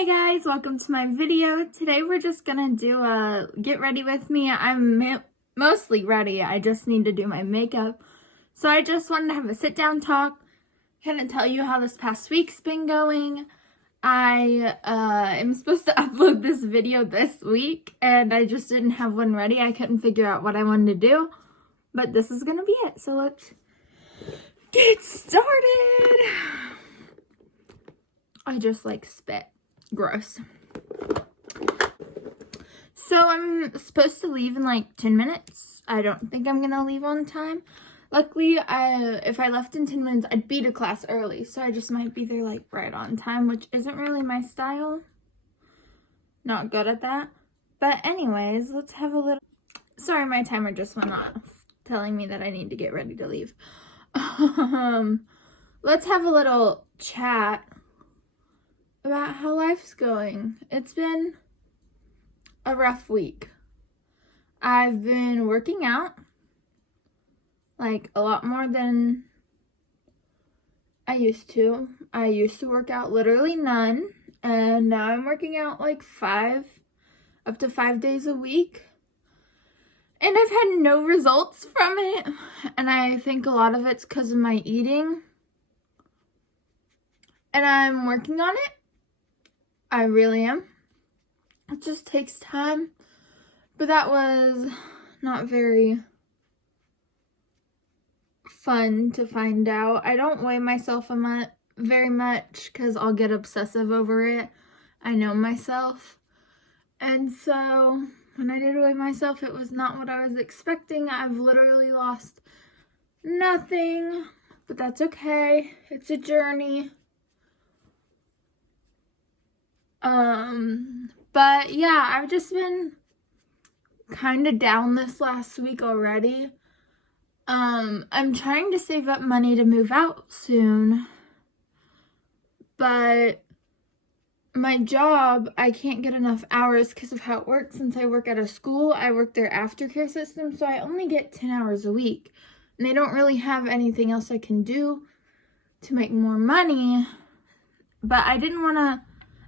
Hey guys, welcome to my video. Today we're just gonna do a get ready with me. I'm mostly ready. I just need to do my makeup. So I just wanted to have a sit down talk, kind of tell you how this past week's been going. I am supposed to upload this video this week and I just didn't have one ready. I couldn't figure out what I wanted to do, but this is gonna be it. So let's get started. I just like spit. Gross. So I'm supposed to leave in like 10 minutes. I don't think I'm gonna leave on time. Luckily, if I left in 10 minutes, I'd be to class early. So I just might be there like right on time, which isn't really my style. Not good at that. But anyways, let's have a little... Sorry, my timer just went off, telling me that I need to get ready to leave. Let's have a little chat about how life's going. It's been a rough week. I've been working out like a lot more than I used to. I used to work out literally none, and now I'm working out like up to 5 days a week. And I've had no results from it, and I think a lot of it's because of my eating. And I'm working on it. I really am. It just takes time. But that was not very fun to find out. I don't weigh myself very much because I'll get obsessive over it. I know myself. And so when I did weigh myself, it was not what I was expecting. I've literally lost nothing. But that's okay. It's a journey. But yeah, I've just been kind of down this last week already. I'm trying to save up money to move out soon, but my job, I can't get enough hours because of how it works. Since I work at a school, I work their aftercare system, so I only get 10 hours a week, and they don't really have anything else I can do to make more money. But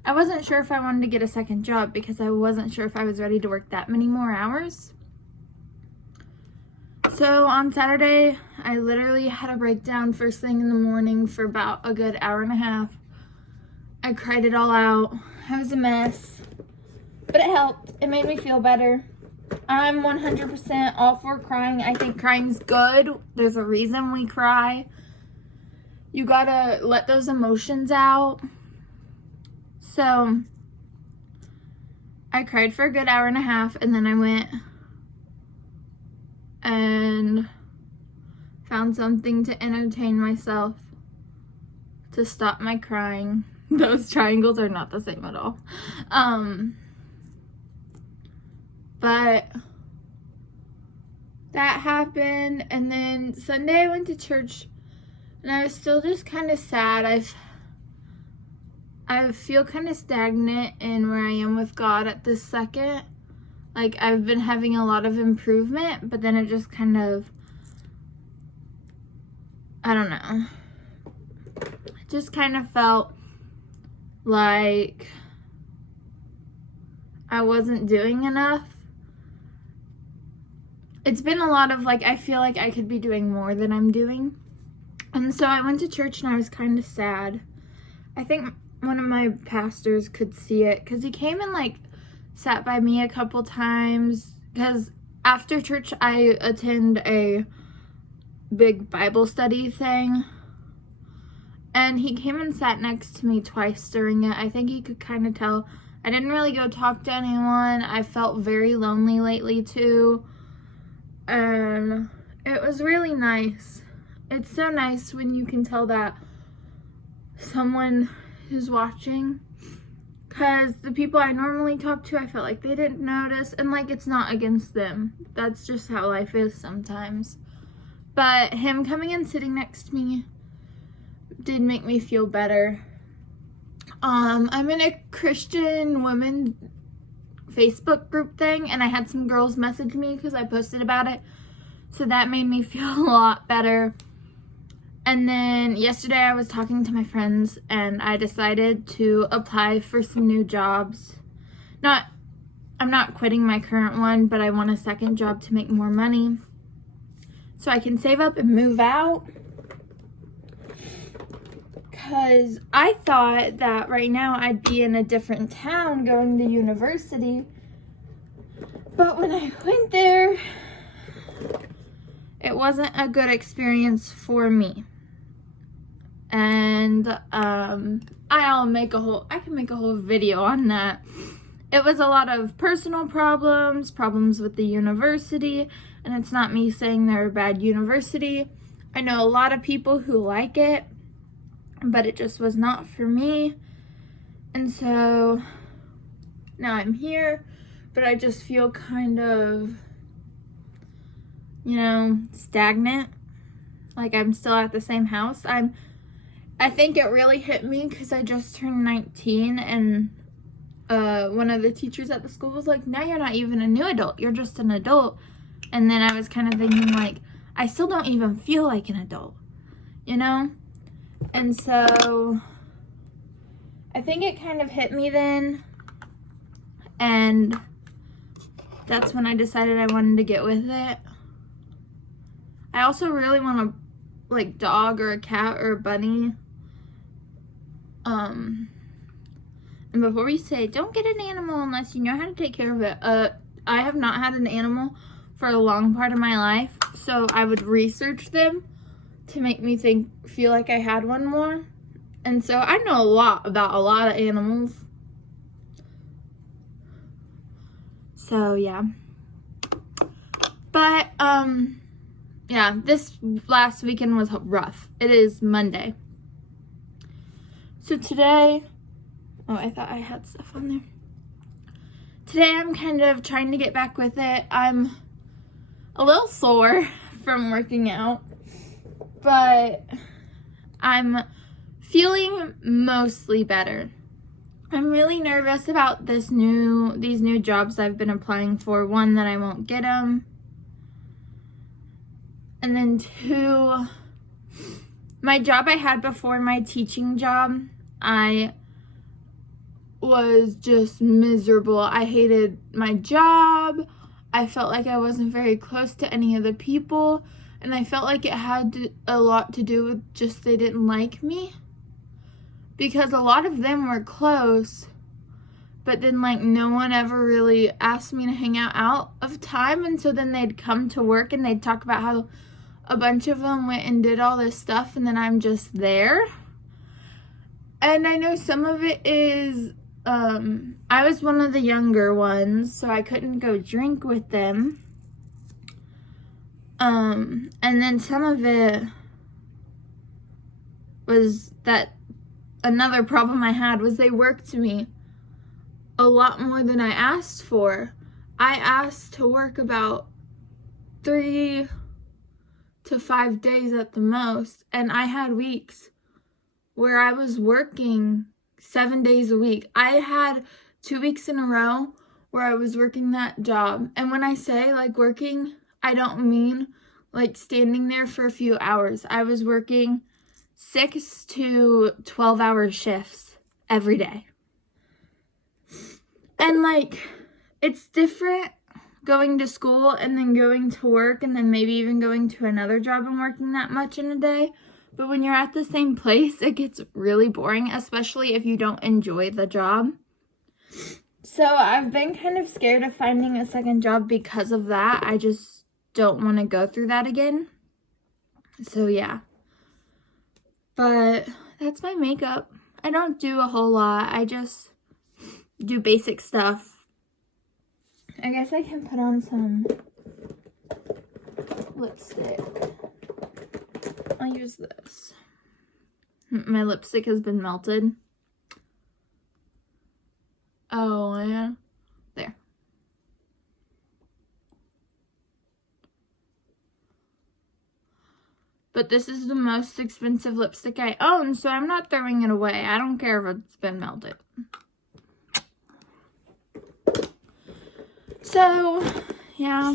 I wasn't sure if I wanted to get a second job because I wasn't sure if I was ready to work that many more hours. So on Saturday, I literally had a breakdown first thing in the morning for about a good hour and a half. I cried it all out. I was a mess, but it helped. It made me feel better. I'm 100% all for crying. I think crying's good. There's a reason we cry. You gotta let those emotions out. So I cried for a good hour and a half, and then I went and found something to entertain myself to stop my crying. Those triangles are not the same at all. But that happened, and then Sunday I went to church, and I was still just kind of sad. I feel kind of stagnant in where I am with God at this second. Like, I've been having a lot of improvement, but then it just kind of, I don't know. It just kind of felt like I wasn't doing enough. It's been a lot of like, I feel like I could be doing more than I'm doing. And so I went to church and I was kind of sad. I think one of my pastors could see it because he came and like sat by me a couple times, because after church I attend a big Bible study thing, and he came and sat next to me twice during it. I think he could kind of tell I didn't really go talk to anyone. I felt very lonely lately too, and it was really nice. It's so nice when you can tell that someone who's watching, because the people I normally talk to, I felt like they didn't notice, and like, it's not against them. That's just how life is sometimes. But him coming and sitting next to me did make me feel better. I'm in a Christian women Facebook group thing, and I had some girls message me because I posted about it, so that made me feel a lot better. And then yesterday I was talking to my friends and I decided to apply for some new jobs. I'm not quitting my current one, but I want a second job to make more money so I can save up and move out. Because I thought that right now I'd be in a different town going to university. But when I went there, it wasn't a good experience for me. And I can make a whole video on that. It was a lot of personal problems with the university, and it's not me saying they're a bad university. I know a lot of people who like it, but it just was not for me. And so now I'm here, but I just feel kind of, stagnant. Like I'm still at the same house. I think it really hit me because I just turned 19, and one of the teachers at the school was like, now you're not even a new adult, you're just an adult. And then I was kind of thinking, like, I still don't even feel like an adult, And so I think it kind of hit me then, and that's when I decided I wanted to get with it. I also really want a dog or a cat or a bunny. And before we say, don't get an animal unless you know how to take care of it. I have not had an animal for a long part of my life, so I would research them to make me feel like I had one more. And so I know a lot about a lot of animals. So yeah. But yeah, this last weekend was rough. It is Monday. So today, I thought I had stuff on there. Today I'm kind of trying to get back with it. I'm a little sore from working out, but I'm feeling mostly better. I'm really nervous about these new jobs I've been applying for. One, that I won't get them. And then two, my job I had before, my teaching job, I was just miserable. I hated my job. I felt like I wasn't very close to any of the people. And I felt like it had a lot to do with just they didn't like me. Because a lot of them were close, but then no one ever really asked me to hang out of time. And so then they'd come to work and they'd talk about how a bunch of them went and did all this stuff, and then I'm just there. And I know some of it is, I was one of the younger ones, so I couldn't go drink with them. And then some of it was that another problem I had was they worked me a lot more than I asked for. I asked to work about 3 to 5 days at the most, and I had weeks where I was working 7 days a week. I had 2 weeks in a row where I was working that job. And when I say working, I don't mean standing there for a few hours. I was working 6 to 12-hour shifts every day. And it's different going to school and then going to work and then maybe even going to another job and working that much in a day. But when you're at the same place, it gets really boring, especially if you don't enjoy the job. So I've been kind of scared of finding a second job because of that. I just don't want to go through that again. So yeah. But that's my makeup. I don't do a whole lot. I just do basic stuff. I guess I can put on some lipstick. I'll use this. My lipstick has been melted. Oh, yeah. There. But this is the most expensive lipstick I own, so I'm not throwing it away. I don't care if it's been melted. So, yeah.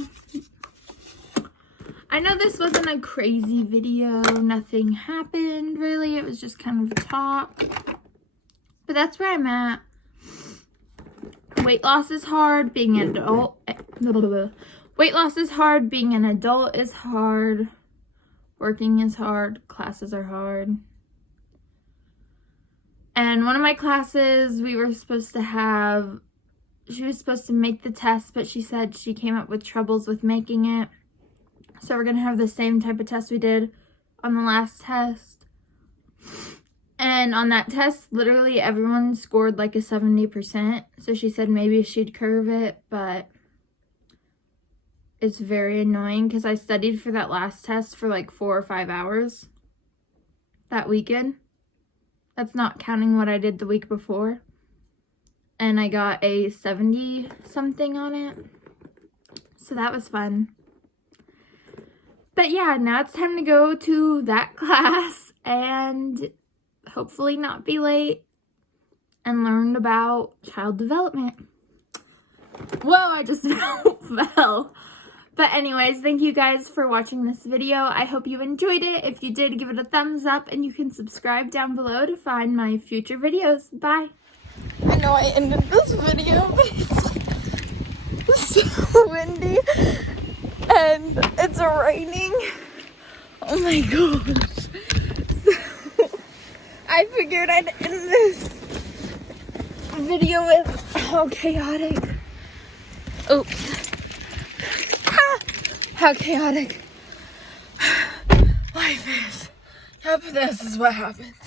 I know this wasn't a crazy video. Nothing happened, really. It was just kind of a talk. But that's where I'm at. Weight loss is hard. Being an adult... Weight loss is hard. Being an adult is hard. Working is hard. Classes are hard. And one of my classes, we were supposed to have... She was supposed to make the test, but she said she came up with troubles with making it. So we're going to have the same type of test we did on the last test. And on that test, literally everyone scored like a 70%. So she said maybe she'd curve it, but it's very annoying because I studied for that last test for like 4 or 5 hours that weekend. That's not counting what I did the week before. And I got a 70 something on it. So that was fun. But yeah, now it's time to go to that class and hopefully not be late and learn about child development. Whoa, I just fell. But anyways, thank you guys for watching this video. I hope you enjoyed it. If you did, give it a thumbs up and you can subscribe down below to find my future videos. Bye. I know I ended this video, but it's so windy and it's raining. Oh my gosh. So I figured I'd end this video with how chaotic. Oops. How chaotic life is. Yep, this is what happens.